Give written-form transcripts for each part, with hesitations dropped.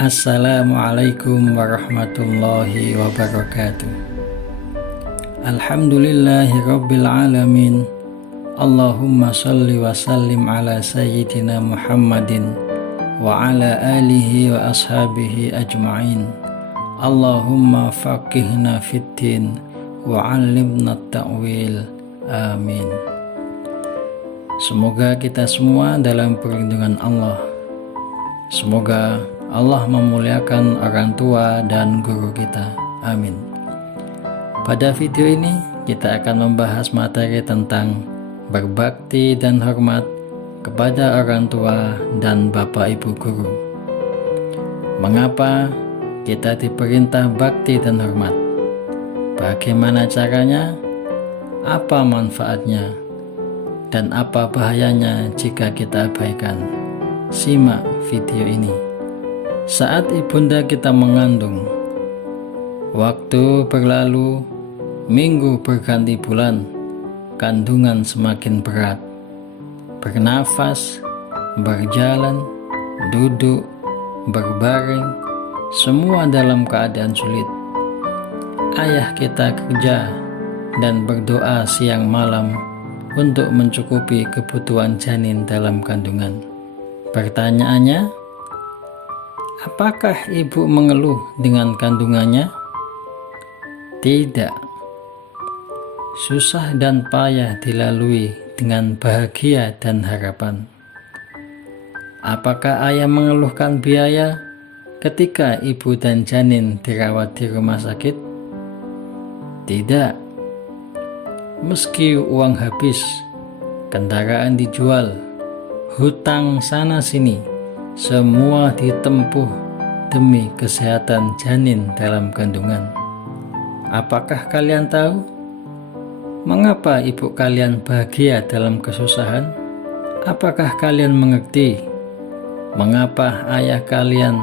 Assalamualaikum warahmatullahi wabarakatuh. Alhamdulillahi rabbil alamin. Allahumma salli wa sallim ala sayyidina Muhammadin wa ala alihi wa ashabihi ajma'in. Allahumma faqihna fiddin wa 'allimna ta'wil. Amin. Semoga kita semua dalam perlindungan Allah. Semoga Allah memuliakan orang tua dan guru kita. Amin. Pada video ini kita akan membahas materi tentang berbakti dan hormat kepada orang tua dan bapak ibu guru. Mengapa kita diperintah bakti dan hormat? Bagaimana caranya? Apa manfaatnya? Dan apa bahayanya jika kita abaikan? Simak video ini. Saat ibunda kita mengandung, waktu berlalu, minggu berganti bulan, kandungan semakin berat. Bernafas, berjalan, duduk, berbaring, semua dalam keadaan sulit. Ayah kita kerja dan berdoa siang malam untuk mencukupi kebutuhan janin dalam kandungan. Pertanyaannya, apakah ibu mengeluh dengan kandungannya? Tidak. Susah dan payah dilalui dengan bahagia dan harapan. Apakah ayah mengeluhkan biaya ketika ibu dan janin dirawat di rumah sakit? Tidak. Meski uang habis, kendaraan dijual, hutang sana sini, semua ditempuh demi kesehatan janin dalam kandungan. Apakah kalian tahu mengapa ibu kalian bahagia dalam kesusahan? Apakah kalian mengerti mengapa ayah kalian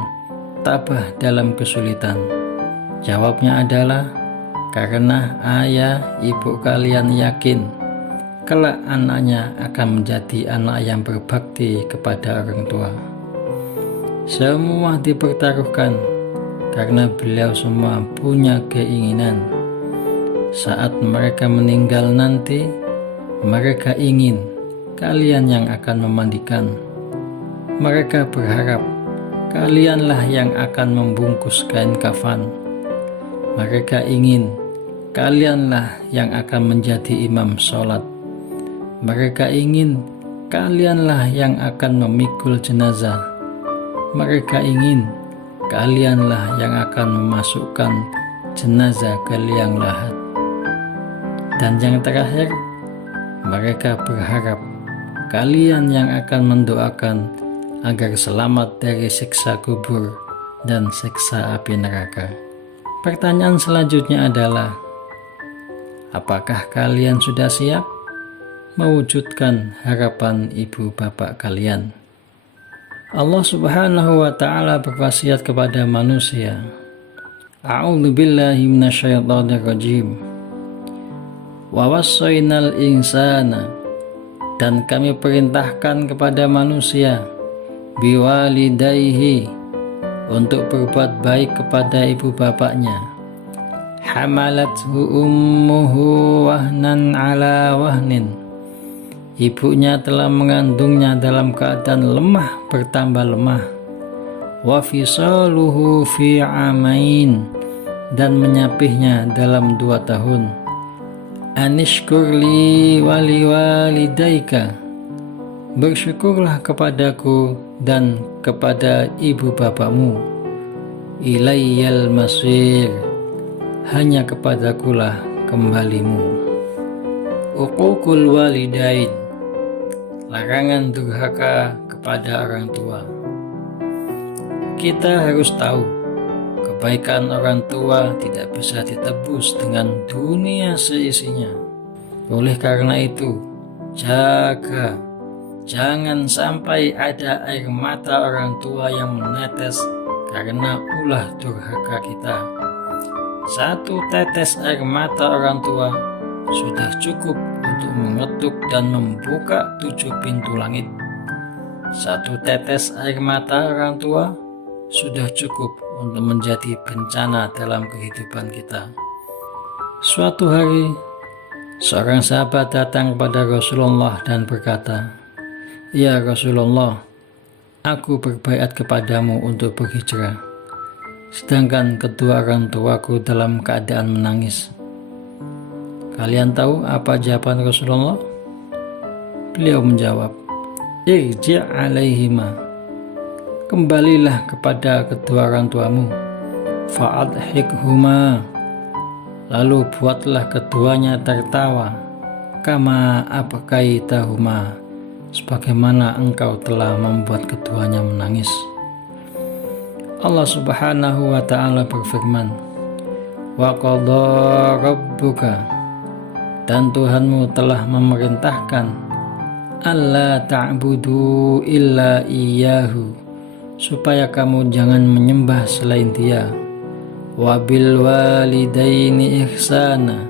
tabah dalam kesulitan? Jawabnya adalah karena ayah ibu kalian yakin kelak anaknya akan menjadi anak yang berbakti kepada orang tua. Semua dipertaruhkan karena beliau semua punya keinginan saat mereka meninggal nanti, mereka ingin kalian yang akan memandikan. Mereka berharap kalianlah yang akan membungkus kain kafan. Mereka ingin kalianlah yang akan menjadi imam sholat. Mereka ingin kalianlah yang akan memikul jenazah. Mereka ingin kalianlah yang akan memasukkan jenazah ke liang lahat. Dan yang terakhir, mereka berharap kalian yang akan mendoakan agar selamat dari siksa kubur dan siksa api neraka. Pertanyaan selanjutnya adalah, apakah kalian sudah siap mewujudkan harapan ibu bapak kalian? Allah Subhanahu wa ta'ala berwasiat kepada manusia. A'udzu billahi minasyaitonir rajim. Wa wassaynal insana, dan kami perintahkan kepada manusia biwalidayhi, untuk berbuat baik kepada ibu bapaknya. Hamalathu ummuhu wahnan ala wahnin, ibunya telah mengandungnya dalam keadaan lemah bertambah lemah. Wa fisaluhu fi amain, dan menyapihnya dalam 2 tahun. Anishkurli wali walidaika, bersyukurlah kepadaku dan kepada ibu bapakmu. Ilayyal masir, hanya kepadakulah kembalimu. Uququl walidain, larangan durhaka kepada orang tua. Kita harus tahu, kebaikan orang tua tidak bisa ditebus dengan dunia seisinya. Oleh karena itu, jaga, jangan sampai ada air mata orang tua yang menetes karena ulah durhaka kita. 1 tetes air mata orang tua sudah cukup untuk mengetuk dan membuka 7 pintu langit. 1 tetes air mata orang tua sudah cukup untuk menjadi bencana dalam kehidupan kita. Suatu hari, seorang sahabat datang kepada Rasulullah dan berkata, "Ya Rasulullah, aku berbaiat kepadamu untuk berhijrah, sedangkan kedua orang tuaku dalam keadaan menangis." Kalian tahu apa jawaban Rasulullah? Beliau menjawab, "Irji' alaihima, kembalilah kepada kedua orang tuamu, fa'adhikhuma, lalu buatlah keduanya tertawa, kama abkaitahuma, sebagaimana engkau telah membuat keduanya menangis." Allah Subhanahu wa ta'ala berfirman, "Wa qadha rabbuka," dan Tuhanmu telah memerintahkan, "alla ta'budu illa iyyahu," supaya kamu jangan menyembah selain Dia, "wa bil walidaini ihsana,"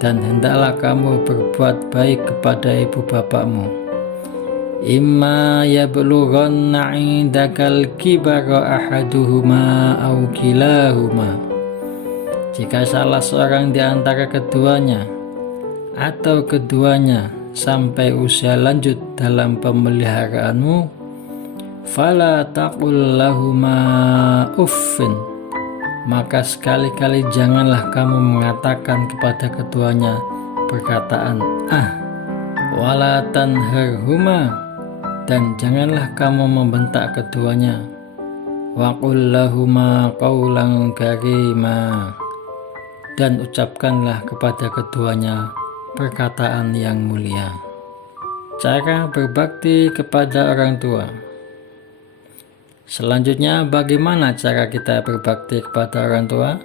dan hendaklah kamu berbuat baik kepada ibu bapakmu. "Imma yablughanna 'indakal kibara ahaduhuma aw kilahuma," jika salah seorang di antara keduanya atau keduanya sampai usia lanjut dalam pemeliharaanmu, fala taqul lahuma uffin, maka sekali-kali janganlah kamu mengatakan kepada keduanya perkataan "ah", wala tanharhuma, dan janganlah kamu membentak keduanya, wa qul lahuma qawlan karima, dan ucapkanlah kepada keduanya perkataan yang mulia. Cara berbakti kepada orang tua. Selanjutnya, bagaimana cara kita berbakti kepada orang tua?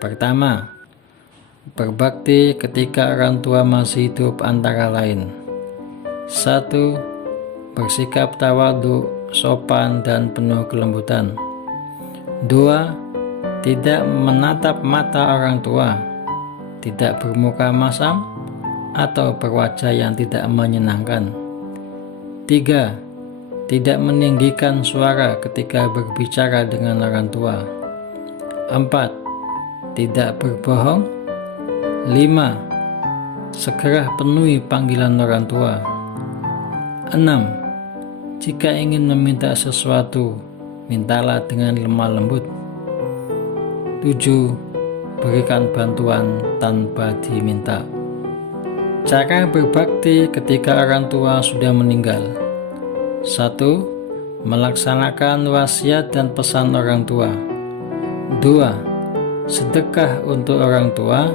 Pertama, berbakti ketika orang tua masih hidup antara lain: 1. Bersikap tawadhu, sopan dan penuh kelembutan. 2. Tidak menatap mata orang tua, tidak bermuka masam atau berwajah yang tidak menyenangkan. 3. Tidak meninggikan suara ketika berbicara dengan orang tua. 4. Tidak berbohong. 5. Segera penuhi panggilan orang tua. 6. Jika ingin meminta sesuatu, mintalah dengan lemah lembut. 7. Berikan bantuan tanpa diminta. Cara berbakti ketika orang tua sudah meninggal. 1. Melaksanakan wasiat dan pesan orang tua. 2. Sedekah untuk orang tua.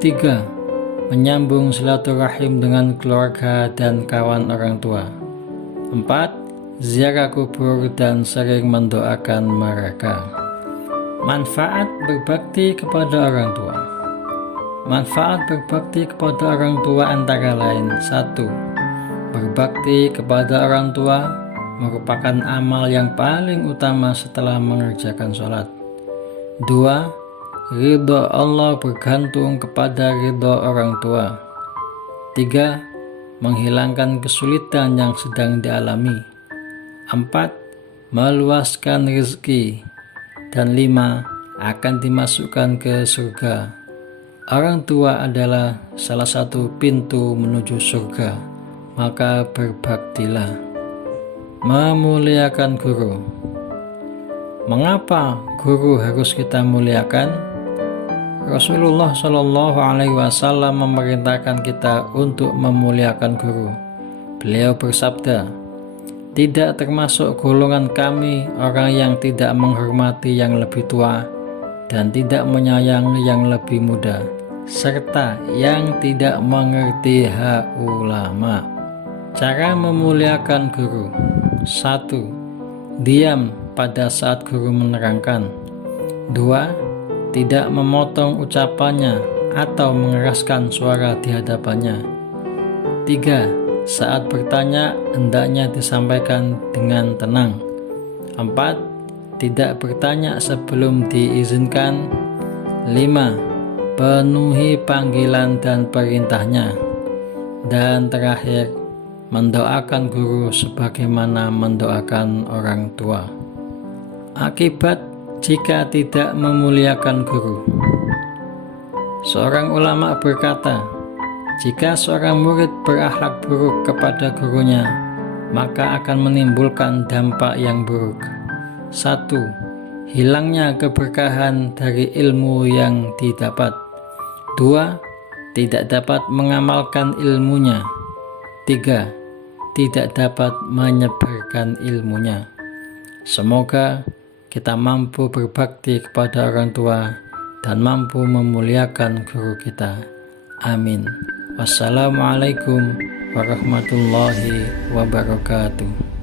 3. Menyambung silaturahim dengan keluarga dan kawan orang tua. 4. Ziarah kubur dan sering mendoakan mereka. Manfaat berbakti kepada orang tua. Manfaat berbakti kepada orang tua antara lain: 1. Berbakti kepada orang tua merupakan amal yang paling utama setelah mengerjakan sholat. 2. Ridho Allah bergantung kepada ridho orang tua. 3. Menghilangkan kesulitan yang sedang dialami. 4. Meluaskan rezeki. Dan 5. Akan dimasukkan ke surga. Orang tua adalah salah satu pintu menuju surga, maka berbaktilah. Memuliakan guru. Mengapa guru harus kita muliakan? Rasulullah Shallallahu Alaihi Wasallam memerintahkan kita untuk memuliakan guru. Beliau bersabda, "Tidak termasuk golongan kami orang yang tidak menghormati yang lebih tua dan tidak menyayangi yang lebih muda, serta yang tidak mengerti hak ulama." Cara memuliakan guru. 1. Diam pada saat guru menerangkan. 2. Tidak memotong ucapannya atau mengeraskan suara di hadapannya. 3. Saat bertanya, hendaknya disampaikan dengan tenang. 4. Tidak bertanya sebelum diizinkan. 5. Penuhi panggilan dan perintahnya. Dan terakhir, mendoakan guru sebagaimana mendoakan orang tua. Akibat jika tidak memuliakan guru. Seorang ulama berkata, jika seorang murid berakhlak buruk kepada gurunya, maka akan menimbulkan dampak yang buruk. 1. Hilangnya keberkahan dari ilmu yang didapat. 2. Tidak dapat mengamalkan ilmunya. 3. Tidak dapat menyebarkan ilmunya. Semoga kita mampu berbakti kepada orang tua dan mampu memuliakan guru kita. Amin. Wassalamualaikum warahmatullahi wabarakatuh.